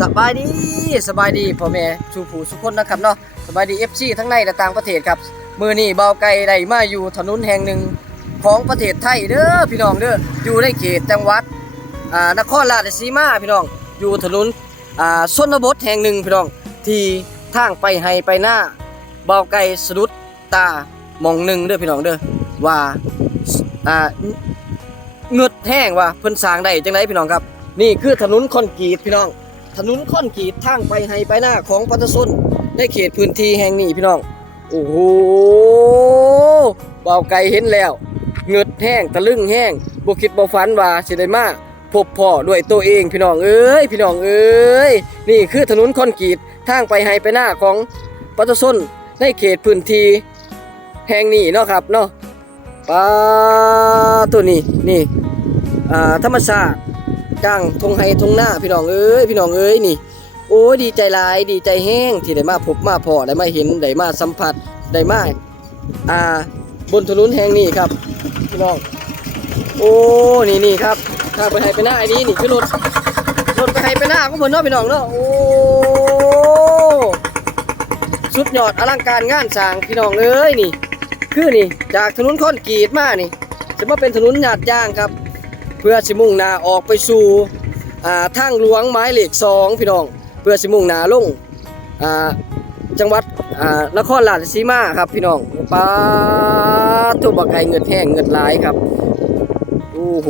สบายดีสบายดีพ่อแม่ชูผู้สุกคนนะครับเนาะสบายดี FC ทั้งในและต่างประเทศครับมือนี้เบาไก่ได้มาอยู่ถนนแห่งหนึ่งของประเทศไทยเด้อพี่น้องเด้ออยู่ในเขตจังหวัดอ่านครราชสีมาพี่น้องอยู่ถนนอ่าชนบทแห่งหนึ่งพี่น้องที่ทางไปให้ไปหน้าเบาไก่สะดุดตามองหนึ่งเด้อพี่น้องเด้อว่าอ่าเงืดแห้งว่าเพิ่นสร้างได้จังไดพี่น้องครับ นี่คือถนนคอนกรีตพี่น้อง ถนนคอนกรีตทางไปให้ไปหน้าของปัตตชนในเขตพื้นที่แห่งนี้พี่น้อง โอ้โหเบาไกลเห็นแล้วเงืดแห้งตะลึงแห้งบ่คิดบ่ฝันว่าสิได้มาพบพ่อด้วยตัวเองพี่น้องเอ้ยพี่น้องเอ้ยนี่คือถนนคอนกรีตทางไปให้ไปหน้าของปัตตชนในเขตพื้นที่แห่งนี้เนาะครับเนาะปลาตัวนี้นี่อ่าธรรมชาติ จ้างทงไฮทงหน้าพี่น้องเอ้ยพี่น้องเอ้ยนี่ โอ้ยดีใจหลายดีใจแห้งที่ได้มาพบมาพอได้มาเห็นได้มาสัมผัสได้มาอ่าบนถนนแห่งนี้ครับ พี่น้อง โอ้นี่นี่ครับถ้าไปให้ไปหน้าไอ้นี้นี่คือรถรถไปให้ไปหน้าก็เหมือนเนาะพี่น้องเนาะโอ้สุดยอดอลังการงานสร้างพี่น้องเอ้ยนี่ คือนี่จากถนนคอนกรีตมานี่จะมาเป็นถนนหยาดยางครับ เพื่อสิมุ่งนาออกไปสู่อ่าทางหลวงหมายเลขสองพี่น้อง เพื่อสิมุ่งนาลงอ่าจังหวัดนครราชสีมาครับพี่น้องป้าทุบไก่เงินแห้งเงินหลายครับโอ้โห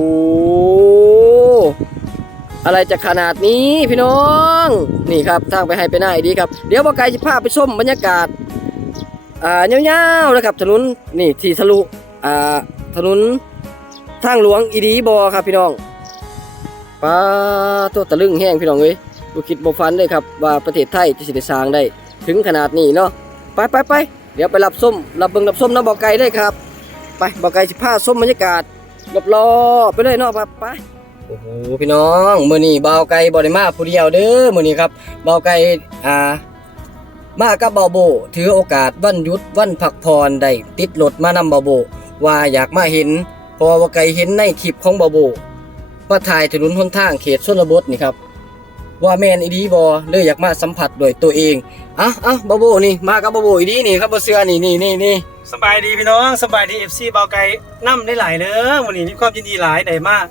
อะไรจะขนาดนี้พี่น้องนี่ครับทางไปให้ไปหน้าดีครับ เดี๋ยวบอไก่จะพาไปชมบรรยากาศอ่ายาวๆนะครับถนนนี่ที่ทะลุอ่าถนน ทางหลวงอีดีบอครับพี่น้องปลาตัวตะลึงแห้งพี่น้องเอ้ยบ่คิดบ่ฝันเลยครับว่าประเทศไทยจะสิได้สร้างได้ถึงขนาดนี้เนาะไปไปไปเดี๋ยวไปรับส้มรับเบิงรับส้มน้ำบ่อไก่ได้ครับ ไปบ่อไก่สิพาส้มบรรยากาศรอบๆไปเลยเนาะไปไปโอ้โหพี่น้องมือนี้บ่าไก่บ่ได้มาผู้เดียวเด้อมือนี้ครับเบาไก่อ่ามากับเบาโบ ถือโอกาสวันหยุดวันพักผ่อนได้ติดรถมานำบ่าโบ ว่าอยากมาเห็น พอว่าไกลเห็นในคลิปของบาโบว่าถ่ายถนนหนทางเขตชนบทนี่ครับ ว่าแมนอีดีบอเลยอยากมาสัมผัสด้วยตัวเองอะอะบาโบนี่มากับบาโบอีดีนี่ครับบเสือนี่นี่นี่นี่สบายดีพี่น้องสบายดีเอฟซีเบาไก่นั่มได้หลายเด้อวันนี้มีความยินดีหลายได้มาก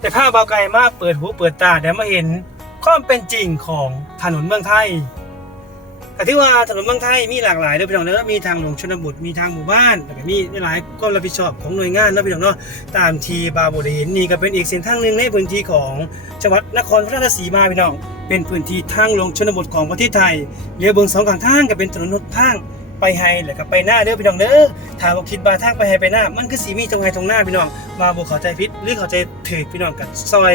แต่ภาพเบาไก่มากเปิดหูเปิดตาได้มาเห็นความเป็นจริงของถนนเมืองไทย แต่ที่ว่าถนนบางไทยมีหลากหลายเด้อพี่น้องเนอะมีทางหลวงชนบทมีทางหมู่บ้านแล้วก็มีหลายความรับผิดชอบของหน่วยงานนะพี่น้องเนาะตามทีบาบด้เห็นนี่ก็เป็นอีกเส้นทางหนึ่งในพื้นที่ของจังหวัดนครราชสีมาพี่น้อง เป็นพื้นที่ทางหลวงชนบทของประเทศไทยเลี้ยวเบื้องสองข้างทางก็เป็นถนนหนทาง ไปไฮแล้วก็ไปหน้าเด้อพี่น้องเด้อถ้าบ่คิดว่าทางไปไฮไปหน้า มันคือสีมีตรงไฮตรงหน้าพี่น้องมาบ่เข้าใจผิดหรือเข้าใจถูกพี่น้องกันซอย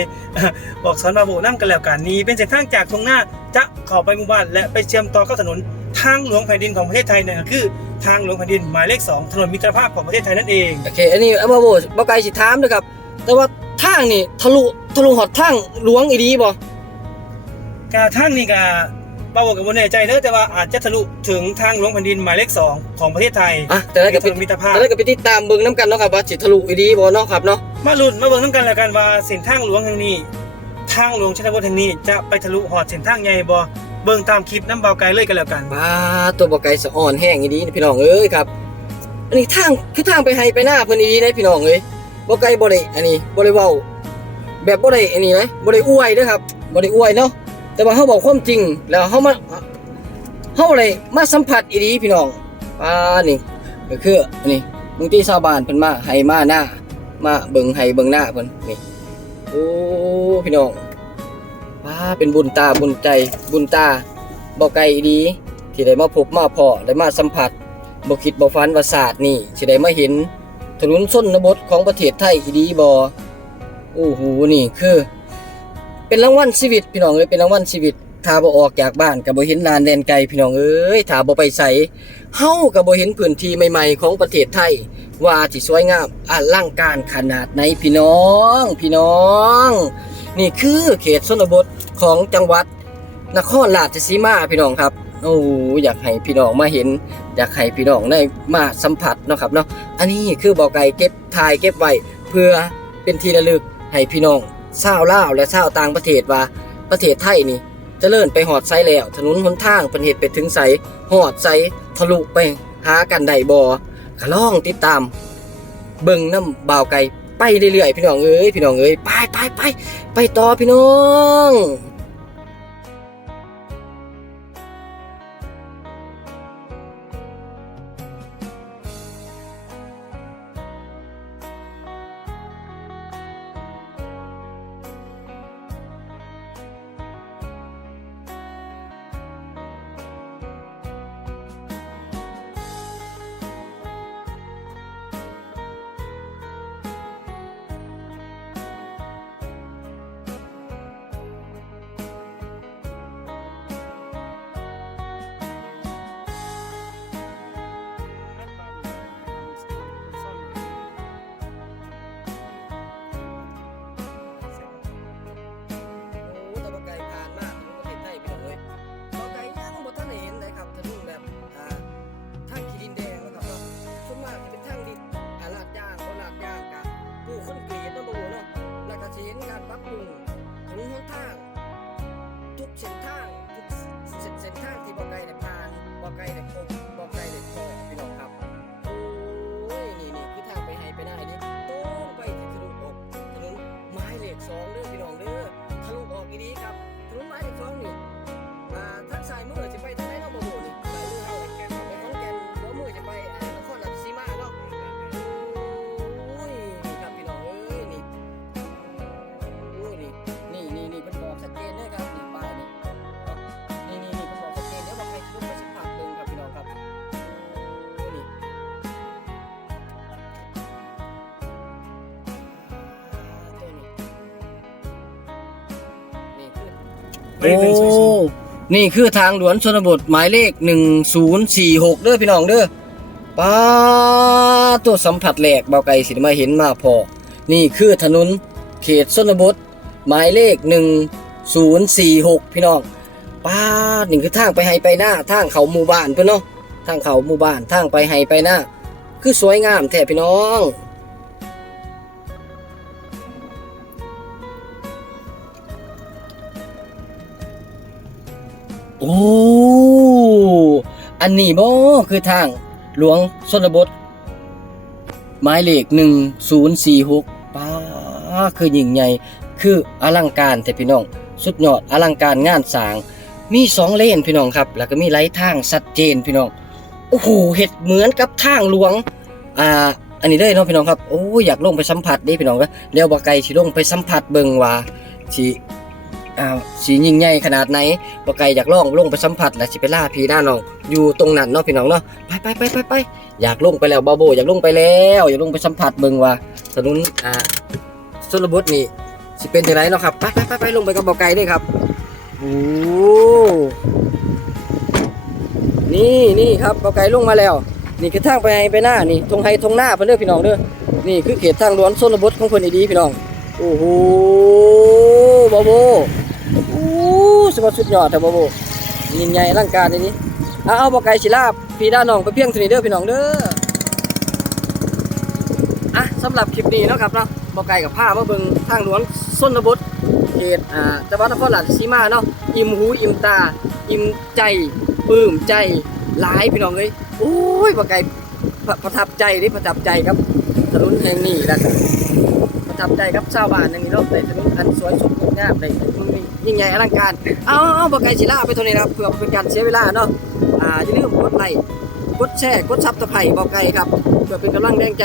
บอกสอนมาโบนํกันแล้วกันนี้เป็นเส้นทางจากตรงหน้าจะเข้าไปหมู่บ้านและไปเชื่อมต่อกับถนนทางหลวงแผ่นดินของประเทศไทยนั่นก็คือทางหลวงแผ่นดินหมายเลขสองถนนมิตรภาพของประเทศไทยนั่นเองโอเค อันนี้บาโบบาไกลสิถามนะครับ แต่ว่าทางนี่ทะลุทะลุหอดทางหลวงอีดีบอกาทางนี้ก็ บ่าวกับบ่แน่ใจเด้อแต่ว่าอาจจะทะลุถึงทางหลวงแผ่นดินหมายเลขสองของประเทศไทยอะแต่ละก็ถเป็นนนมิตรภาพแต่ละก็ไปติดตามเบิ่งน้ำกันเนาะครับว่าสิทะลุอีดีบ่เนาะครับเนาะมาลุ้นมาเบิ่งนำกันแล้วกันว่าเส้นทางหลวงแห่งนี้ ทางหลวงชนบทแห่งนี้จะไปทะลุหอดเส้นทางใหญ่บ่เบิ่งตามคลิปน้ำเบาไกลเลยกันแล้วกันป้าตัวบาไกลสะอ่อนแห้งอีดีพี่น้องเอ้ยครับอันนี้ทางคือทางไปให้ไปหน้าเพิ่นอีดีนะพี่น้องเอ้ยบาไกลบ่ได้อันนี้บ่ได้เว้าแบบบ่ได้อันนี้นะบ่ได้อวยเด้อครับบ่ได้อวยเนาะ แต่ว่าเฮาบอกความจริงแล้วเฮามาเฮาเลยมาสัมผัสอีดีพี่น้องอ่านี่ก็คือนนี้บางที่ชาวบ้านเพิ่นมาให้มาหน้า มาเบิ่งให้เบิ่งหน้าเพิ่นนี่โอ้พี่น้องป้าเป็นบุญตาบุญใจบุญตาบ่ไกลอีดี ที่ได้มาพบมาพอได้มาสัมผัสบ่คิดบ่ฝันว่าศาสตร์นี่สิได้มาเห็นถนนส้นบทของประเทศไทยอีดีบ่โอ้โหนี่คือ เป็นรางวัลชีวิตพี่น้องเอ้ยเป็นรางวัลชีวิตถ้าบ่ออกจากบ้านก็บ่เห็นลานแดนไกลพี่น้องเอ้ยถ้าบ่ไปใส่เฮาก็บ่เห็นพื้นที่ใหม่ๆ ของประเทศไทย ว่าที่สวยงามอลังการขนาดไหนพี่น้อง พี่น้อง นี่คือเขตชนบทของจังหวัดนครราชสีมาพี่น้องครับโอ้อยากให้พี่น้องมาเห็น อยากให้พี่น้องได้มาสัมผัสเนาะครับเนาะอันนี้คือบ่อไก่เก็บถ่ายเก็บไว้เพื่อเป็นที่ระลึกให้พี่น้อง ชาวลาวและชาวต่างประเทศว่าประเทศไทยนี่จเจริญไปหอดไซแล้ว ถนนหนทางเป็นเหตุไปถึงไสหอดไซทะลุไปหากันได้บ่ก็ลองติดตาม เบิ่งน้ำบ่าวไก่ไปเรื่อยๆพี่น้องเอ้ยพี่น้องเอ้ยไปไปไปไปต่อพี่น้อง เส้นทางทุกเส้นเส้นทางที่บอกไก่ได้ผ่านบอกไก่ได้พบบ่ไก่ได้พอพี่น้องครับโอ้ยนี่นี่คือทางไปให้ไปได้นี่ตรงไปที่ทะลุออกถนนไม้เหล็กสองเด้อพี่น้องเด้อทะลุออกอีนี้ครับถนนไม้เหล็กสองนี่ โอ้นี่คือทางหลวงชนบทหมายเลข 1046เด้อพี่น้องเด้อป้าตัวสัมผัสแหลกเบาไก่สิมาเห็นมาพอ นี่คือถนนเขตชนบทหมายเลข 1046 พี่น้องป้าดนี่คือทางไปให้ไปหน้าทางเขาหมู่บ้านเพื่อนเนาะทางเขาหมู่บ้านทางไปให้ไปหน้า คือสวยงามแท้พี่น้อง โอ้ อันนี้บ่คือทางหลวงชนบทหมายเลข1046ป้าคือยิ่งใหญ่ คืออลังการแต่พี่น้อง สุดยอดอลังการงานสร้าง มีสองเลนพี่น้องครับ แล้วก็มีไลท์ทางชัดเจนพี่น้อง โอ้โหเห็ดเหมือนกับทางหลวง อ่า อันนี้เลยเนาะพี่น้องครับ โอ้อยากลงไปสัมผัสเด้พี่น้องก็เดี๋ยวบ่ไกลสิลงไปสัมผัสเบิ่งว่าสิ อ่าสิยิ่งใหญ่ขนาดไหนบ่ไกลอยากลองลงไปสัมผัสและสิไปล่าพี่หน้าน้องอยู่ตรงนั้นเนาะพี่น้องเนาะไปไปไปไปไปอยากลงไปแล้วบาโบอยากลงไปแล้วอยากลงไปสัมผัสเบิ่งว่าถนนอ่าชนบทนี่สิเป็นจังไดเนาะครับไปไปไปไปลงไปกับบ่ไกลเลยครับโอ้นี่นี่ครับบ่ไกลลงมาแล้ว นี่คือทางไปไปหน้านี่ทงไฮทงหน้าเพิ่นเด้อพี่น้องเด้อนี่คือเขตทางหลวงชนบทของเพิ่นดีพี่น้องโอ้โห บาโบโอ้สมบัติสุดยอดแต่บ่โบยิ่งใหญ่อลังการในนี้เอาเอาบ่ไก่สิลาบพี่ด้านน้องไปเพียงเท่านี้เด้อพี่น้องเด้ออะสำหรับคลิปนี้เนาะครับเนาะบ่ไก่กับผ้ามาเบิ่งทางหลวงชนบทเขตอ่าจังหวัดนครราชสีมาเนาะอิ่มหูอิ่มตา อิ่มใจปลื้มใจหลายพี่น้องเอ้ยโอ้ยบ่ไก่ประทับใจเด้ประทับใจครับถนนแห่งนี้แหละ ประทับใจครับชาวบ้านอย่างนี้เนาะได้ถนนอันสวยสดงดงามได้ถนนนี่ยิ่งใหญ่อลังการเอาเอาเอาบอกไก่ศิลาไปเท่านี้นะครับเพื่อเป็นการเสียเวลาเนาะอ่าอย่าลืมกดไลค์กดแชร์กดซับสไครต์บอกไก่ครับเพื่อเป็นกำลังแรงใจ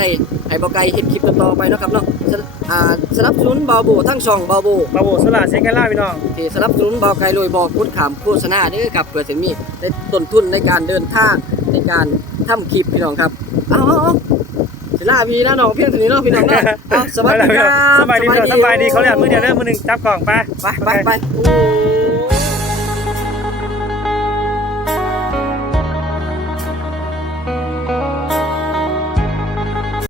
ให้บอกไก่เห็นคลิปต่อๆไปเนาะครับเนาะสนอ่าสนับสนุนบาโบทั้งช่องบาโบๆบาโบสลาเซกันล่าพี่น้องที่สนับสนุนบาไก่โดยบอกพูดขามโฆษณาเด้อครับเพื่อจะมีได้ต้นทุนในการเดินทางในการทำคลิปพี่น้องครับ เอาเอาเอาศิ ลาพี่นะน้องเพียงเท่านี้เนาะพี่น้องเนาะเอาสวัสดีครับสบายดีพี่น้องสบายดีเขาเรียกมือเดียวเริ่มมือหนึ่งจับกล่องไปไปไปไปโอ้